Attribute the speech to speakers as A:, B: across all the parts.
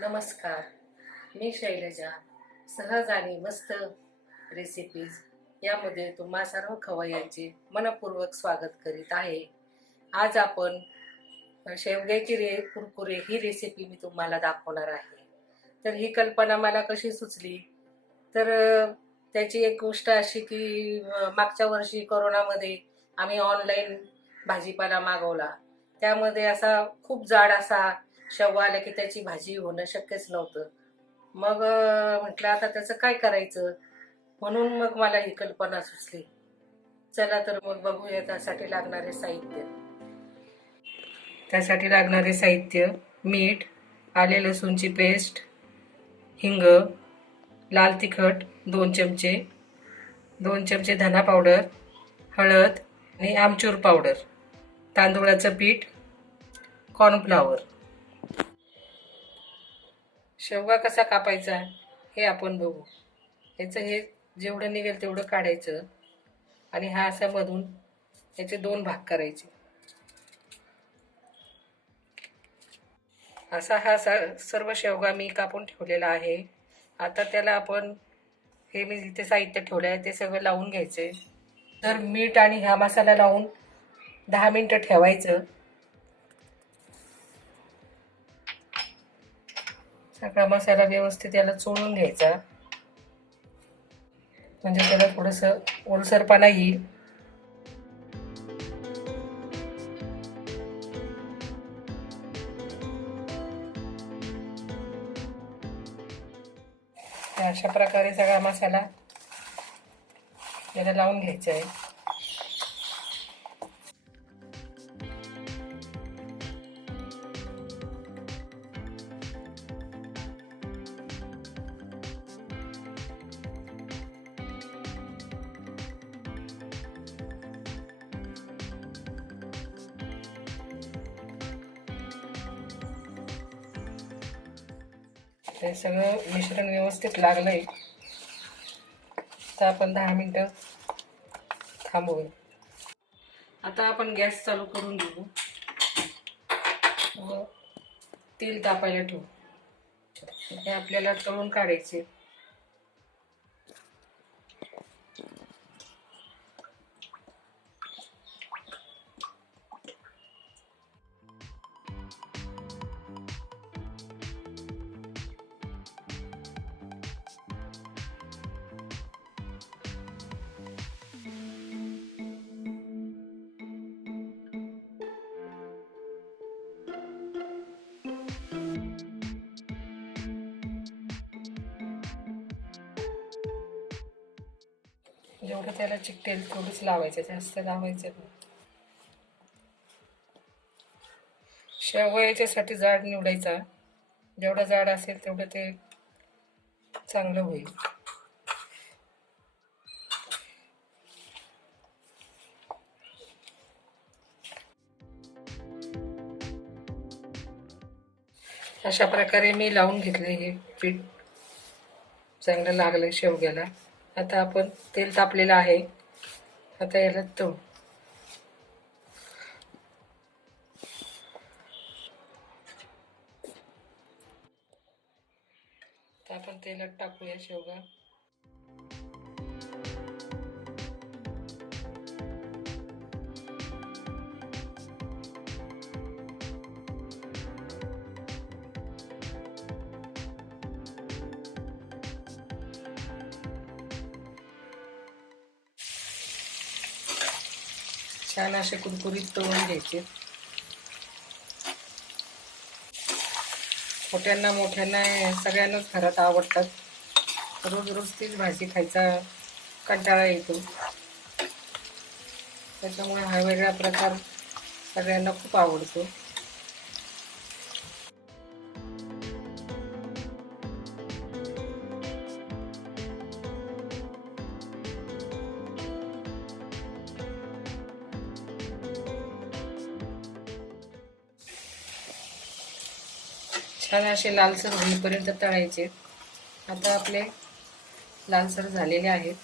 A: नमस्कार. मी शैलजा. सहज आणि मस्त रेसिपीज यामध्ये तुम्हा सर्व खवय्यांचे मनपूर्वक स्वागत करीत आहे. आज आपण शेवग्याची रे कुरकुरे ही रेसिपी मी तुम्हाला दाखवणार आहे. तर ही कल्पना मला कशी सुचली? तर त्याची एक गोष्ट अशी की मागच्या वर्षी कोरोनामध्ये आम्ही ऑनलाईन भाजीपाला मागवला. त्यामध्ये असा खूप जाड असा शेवगा आलं की त्याची भाजी होणं शक्यच नव्हतं. मग म्हटलं आता त्याचं काय करायचं? म्हणून मग मला ही कल्पना सुचली. चला तर मग बघूया त्यासाठी लागणारे साहित्य. त्यासाठी लागणारे साहित्य मीठ आले लसूणची पेस्ट हिंग लाल तिखट दोन चमचे दोन चमचे धना पावडर हळद आणि आमचूर पावडर तांदूळाचं पीठ कॉर्नफ्लावर शेवगा कसा कापायचा हे आपण बघू. याचं हे जेवढं निघेल तेवढं काढायचं आणि हा असा मधून याचे दोन भाग करायचे. असा हा स- सर्व शेवगा मी कापून ठेवलेला आहे. आता त्याला आपण हे मी जिथे साहित्य ठेवलं आहे ते सगळं लावून घ्यायचे. तर मीठ आणि हा मसाला लावून दहा मिनटं ठेवायचं. सगळा मसाला व्यवस्थित याला चोळून घ्यायचा. म्हणजे त्याला थोडंसं ओलसरपणा येईल. अशा प्रकारे सगळा मसाला याला लावून घ्यायचा आहे. ते सगळं मिश्रण व्यवस्थित लागलं आहे तर आपण दहा मिनटं थांबवू आता आपण गॅस चालू करून घेऊ. व तेल तापायला ठेवू. हे आपल्याला तळून काढायचे. जेवढं त्याला चिकटेल तेवढंच लावायचं जास्त लावायचं नाही. शेवगा याच्यासाठी जाड निवडायचा. जेवढं जाड असेल तेवढं ते चांगलं होईल. अशा प्रकारे मी लावून घेतले हे पीठ. चांगलं लागलं शेवग्याला. आता आपण तेल तापलेलं आहे. आता याला तळू. आपण तेलात टाकूया शेवगा. छान असे कुरकुरीत तळून घ्यायचे. मोठ्यांना मोठ्यांना सगळ्यांनाच घरात आवडतात. रोज रोज तीच भाजी खायचा कंटाळा येतो. त्याच्यामुळे हा वेगळा प्रकार सगळ्यांना खूप आवडतो. छान असे लालसर होईपर्यंत तळायचे. आता आपले लालसर झालेले आहेत.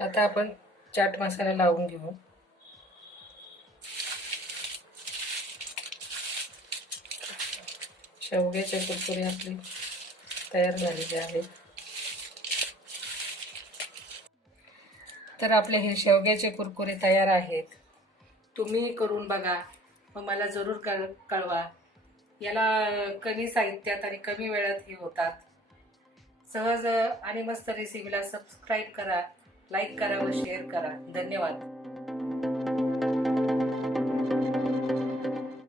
A: आता आपण चाट मसाला लावून घेऊ. शेवग्याचे कुरकुरे आपले तयार झालेले आहेत. तर आपले हे शेवग्याचे कुरकुरे तयार आहेत. तुम्ही करून बघा. मग मला जरूर कळ कळवा. याला कमी साहित्यात आणि कमी वेळात हे होतात. सहज आणि मस्त रेसिपीला सबस्क्राईब करा. लाईक करा व शेअर करा. धन्यवाद.